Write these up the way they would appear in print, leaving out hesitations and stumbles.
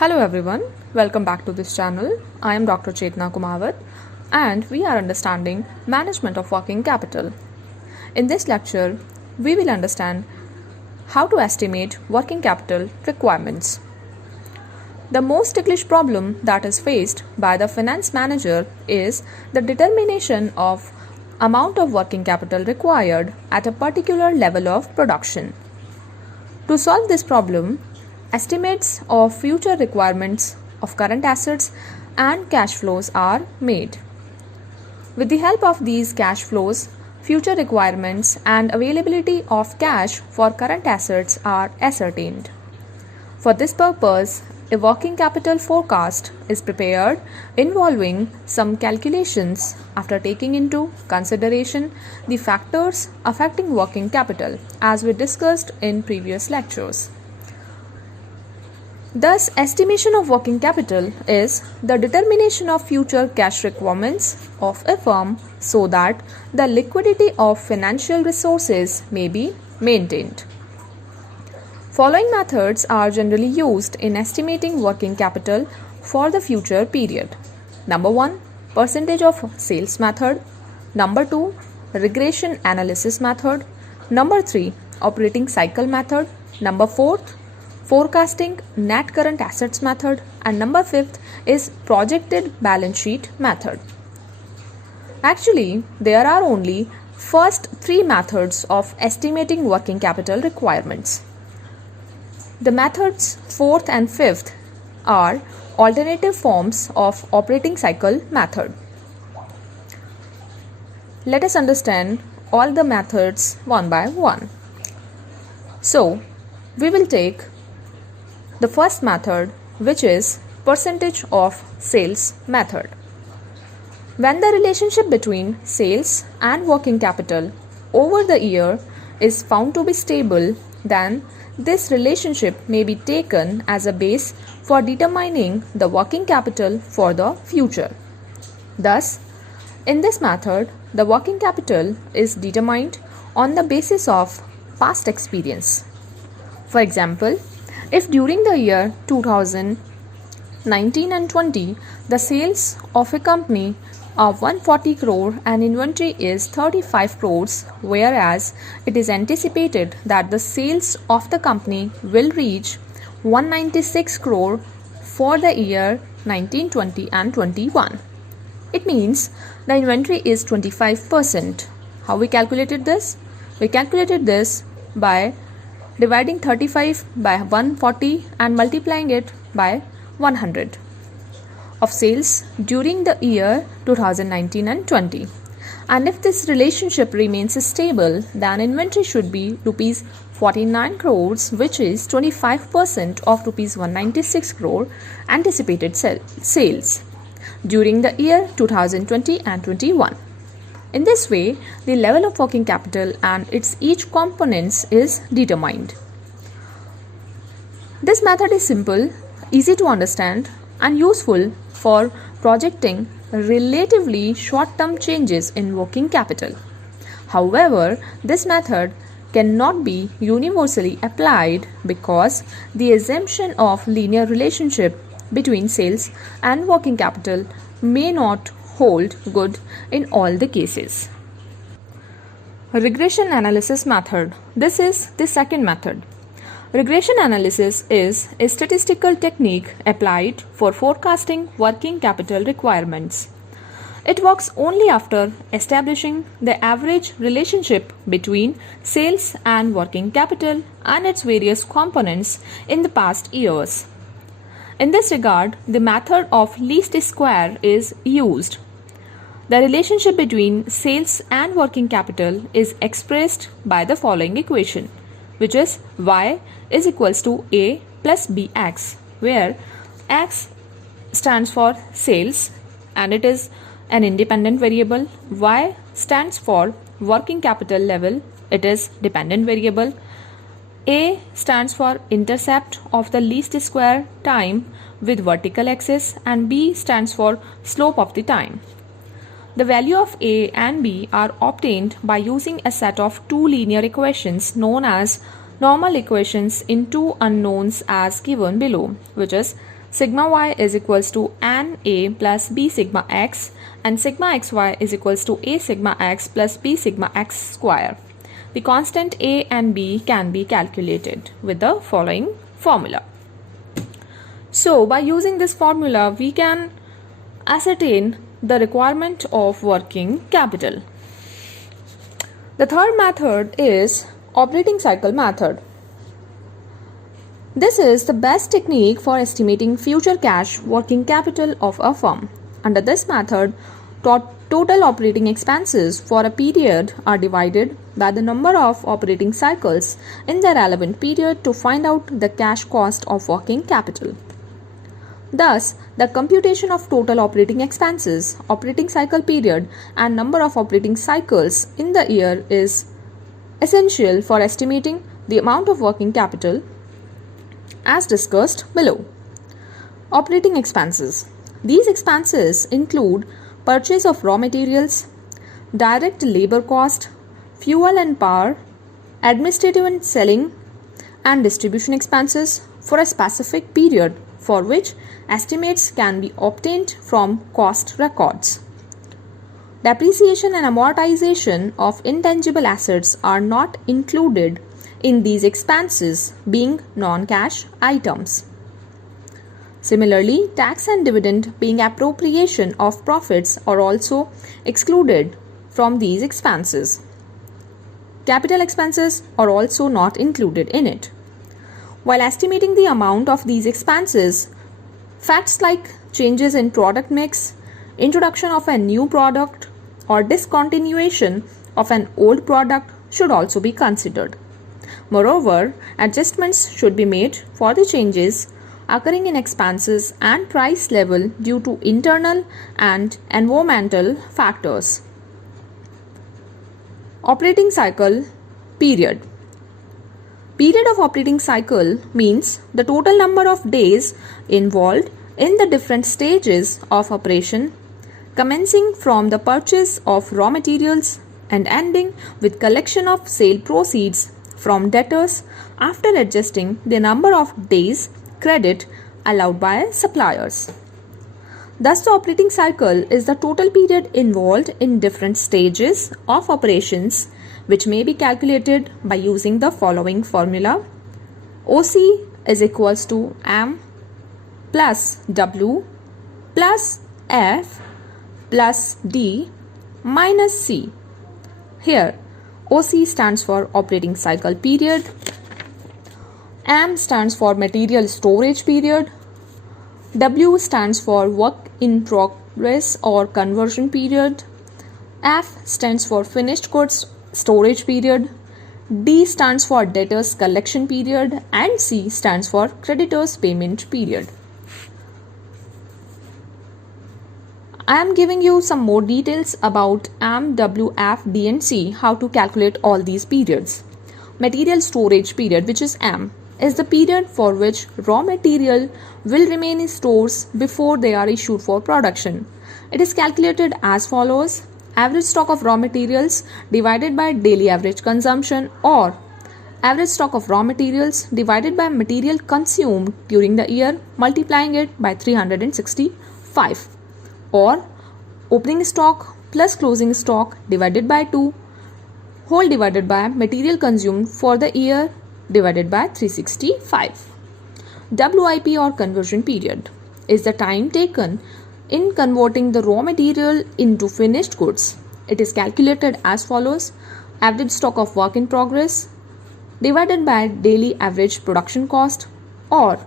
Hello everyone, welcome back to this channel. I am Dr. Chetna Kumawat and we are understanding management of working capital. In this lecture, we will understand how to estimate working capital requirements. The most ticklish problem that is faced by the finance manager is the determination of amount of working capital required at a particular level of production. To solve this problem, estimates of future requirements of current assets and cash flows are made. With the help of these cash flows, future requirements and availability of cash for current assets are ascertained. For this purpose, a working capital forecast is prepared involving some calculations after taking into consideration the factors affecting working capital as we discussed in previous lectures. Thus, estimation of working capital is the determination of future cash requirements of a firm so that the liquidity of financial resources may be maintained. Following methods are generally used in estimating working capital for the future period. Number 1, percentage of sales method. Number 2, regression analysis method. Number 3, operating cycle method. Number 4, forecasting net current assets method, and number 5 is projected balance sheet method. Actually, there are only first 3 methods of estimating working capital requirements. The methods 4th and 5th are alternative forms of operating cycle method. Let us understand all the methods one by one. So, we will take the first method, which is percentage of sales method. When the relationship between sales and working capital over the year is found to be stable, then this relationship may be taken as a base for determining the working capital for the future. Thus, in this method, the working capital is determined on the basis of past experience. For example, if during the year 2019 and 20, the sales of a company are 140 crore and inventory is 35 crores, whereas it is anticipated that the sales of the company will reach 196 crore for the year 19, 20 and 21. It means the inventory is 25%. How we calculated this? We calculated this by dividing 35 by 140 and multiplying it by 100 of sales during the year 2019 and 20. And if this relationship remains stable, then inventory should be rupees 49 crores, which is 25% of rupees 196 crore anticipated sales during the year 2020 and 21. In this way, the level of working capital and its each components is determined. This method is simple, easy to understand, and useful for projecting relatively short-term changes in working capital. However, this method cannot be universally applied because the assumption of linear relationship between sales and working capital may not hold good in all the cases. Regression analysis method. This is the second method. Regression analysis is a statistical technique applied for forecasting working capital requirements. It works only after establishing the average relationship between sales and working capital and its various components in the past years. In this regard, the method of least square is used. The relationship between sales and working capital is expressed by the following equation, which is y is equals to a plus bx, where x stands for sales and it is an independent variable, y stands for working capital level, it is dependent variable, a stands for intercept of the least square time with vertical axis, and b stands for slope of the time. The value of a and b are obtained by using a set of two linear equations known as normal equations in two unknowns as given below, which is sigma y is equals to an a plus b sigma x, and sigma xy is equals to a sigma x plus b sigma x square. The constant a and b can be calculated with the following formula. So by using this formula, we can ascertain the requirement of working capital. The third method is operating cycle method. This is the best technique for estimating future cash working capital of a firm. Under this method, total operating expenses for a period are divided by the number of operating cycles in the relevant period to find out the cash cost of working capital. Thus, the computation of total operating expenses, operating cycle period, and number of operating cycles in the year is essential for estimating the amount of working capital as discussed below. Operating expenses. These expenses include purchase of raw materials, direct labor cost, fuel and power, administrative and selling and distribution expenses for a specific period for which estimates can be obtained from cost records. Depreciation and amortization of intangible assets are not included in these expenses, being non-cash items. Similarly, tax and dividend, being appropriation of profits, are also excluded from these expenses. Capital expenses are also not included in it. While estimating the amount of these expenses, facts like changes in product mix, introduction of a new product, or discontinuation of an old product should also be considered. Moreover, adjustments should be made for the changes occurring in expenses and price level due to internal and environmental factors. Operating cycle period. Period of operating cycle means the total number of days involved in the different stages of operation, commencing from the purchase of raw materials and ending with collection of sale proceeds from debtors after adjusting the number of days credit allowed by suppliers. Thus, the operating cycle is the total period involved in different stages of operations, which may be calculated by using the following formula. OC is equals to M plus W plus F plus D minus C. Here, OC stands for operating cycle period, M stands for material storage period, W stands for work in progress or conversion period, F stands for finished goods storage period, D stands for debtors collection period, and C stands for creditors payment period. I am giving you some more details about M, W, F, D and C, how to calculate all these periods. Material storage period, which is M, is the period for which raw material will remain in stores before they are issued for production. It is calculated as follows: average stock of raw materials divided by daily average consumption, or average stock of raw materials divided by material consumed during the year, multiplying it by 365, or opening stock plus closing stock divided by 2 whole divided by material consumed for the year divided by 365. WIP or conversion period is the time taken in converting the raw material into finished goods. It is calculated as follows: average stock of work in progress divided by daily average production cost, or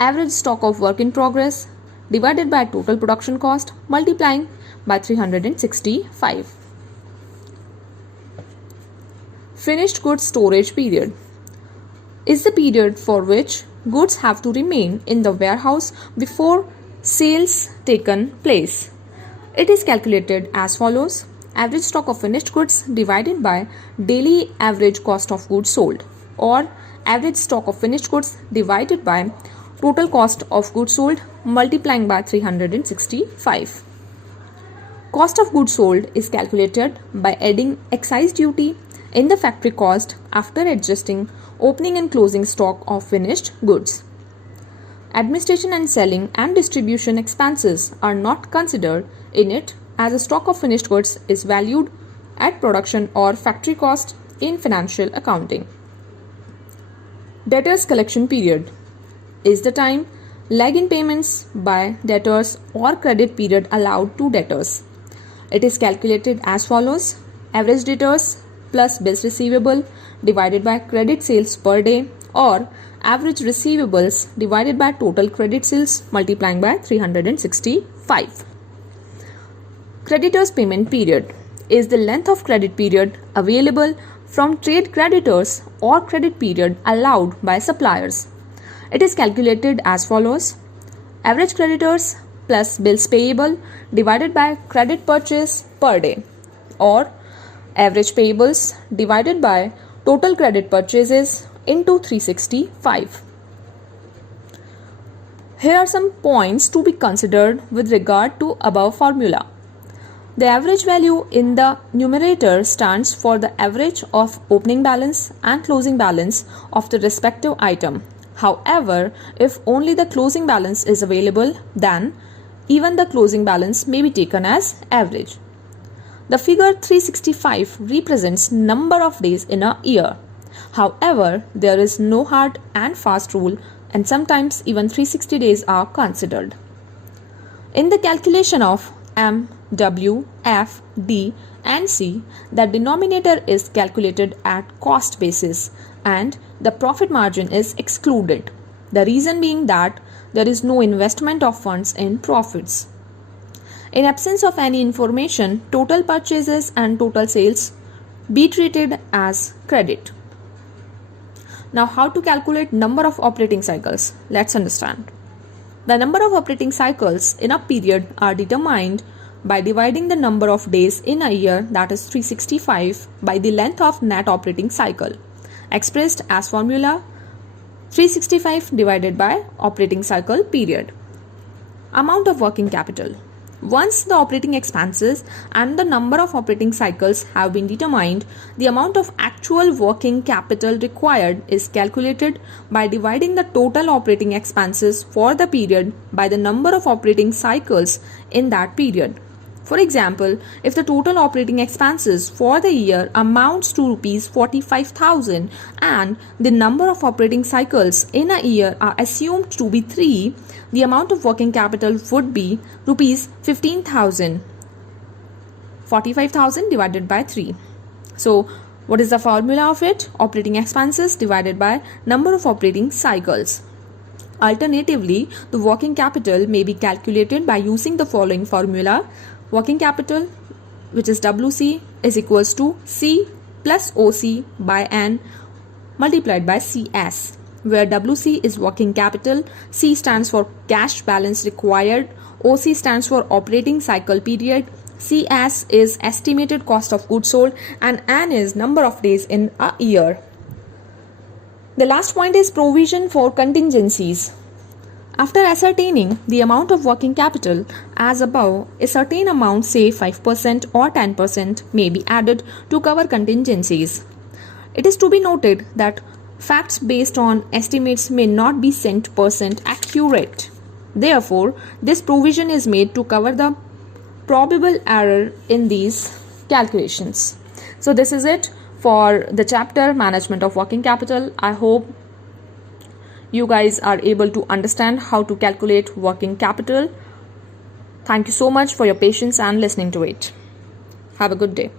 average stock of work in progress divided by total production cost multiplying by 365. Finished goods storage period is the period for which goods have to remain in the warehouse before sales taken place. It is calculated as follows: average stock of finished goods divided by daily average cost of goods sold, or average stock of finished goods divided by total cost of goods sold multiplying by 365. Cost of goods sold is calculated by adding excise duty in the factory cost after adjusting opening and closing stock of finished goods. Administration and selling and distribution expenses are not considered in it, as a stock of finished goods is valued at production or factory cost in financial accounting. Debtors collection period is the time lag in payments by debtors or credit period allowed to debtors. It is calculated as follows: average debtors plus bills receivable divided by credit sales per day, or average receivables divided by total credit sales multiplying by 365. Creditors payment period is the length of credit period available from trade creditors or credit period allowed by suppliers. It is calculated as follows: average creditors plus bills payable divided by credit purchase per day, or average payables divided by total credit purchases into 365. Here are some points to be considered with regard to above formula. The average value in the numerator stands for the average of opening balance and closing balance of the respective item. However, if only the closing balance is available, then even the closing balance may be taken as average. The figure 365 represents number of days in a year. However, there is no hard and fast rule, and sometimes even 360 days are considered. In the calculation of M, W, F, D and C, the denominator is calculated at cost basis and the profit margin is excluded. The reason being that there is no investment of funds in profits. In absence of any information, total purchases and total sales be treated as credit. Now, how to calculate number of operating cycles? Let's understand. The number of operating cycles in a period are determined by dividing the number of days in a year, that is 365, by the length of net operating cycle, expressed as formula 365 divided by operating cycle period. Amount of working capital. Once the operating expenses and the number of operating cycles have been determined, the amount of actual working capital required is calculated by dividing the total operating expenses for the period by the number of operating cycles in that period. For example, if the total operating expenses for the year amounts to Rs 45,000 and the number of operating cycles in a year are assumed to be 3, the amount of working capital would be Rs 15,000. 45,000 divided by 3. So, what is the formula of it? Operating expenses divided by number of operating cycles. Alternatively, the working capital may be calculated by using the following formula. Working capital, which is WC, is equals to C plus OC by N multiplied by CS, where WC is working capital, C stands for cash balance required, OC stands for operating cycle period, CS is estimated cost of goods sold, and N is number of days in a year. The last point is provision for contingencies. After ascertaining the amount of working capital as above, a certain amount, say 5% or 10%, may be added to cover contingencies. It is to be noted that facts based on estimates may not be 100% accurate. Therefore, this provision is made to cover the probable error in these calculations. So this is it for the chapter Management of Working Capital. I hope you guys are able to understand how to calculate working capital. Thank you so much for your patience and listening to it. Have a good day.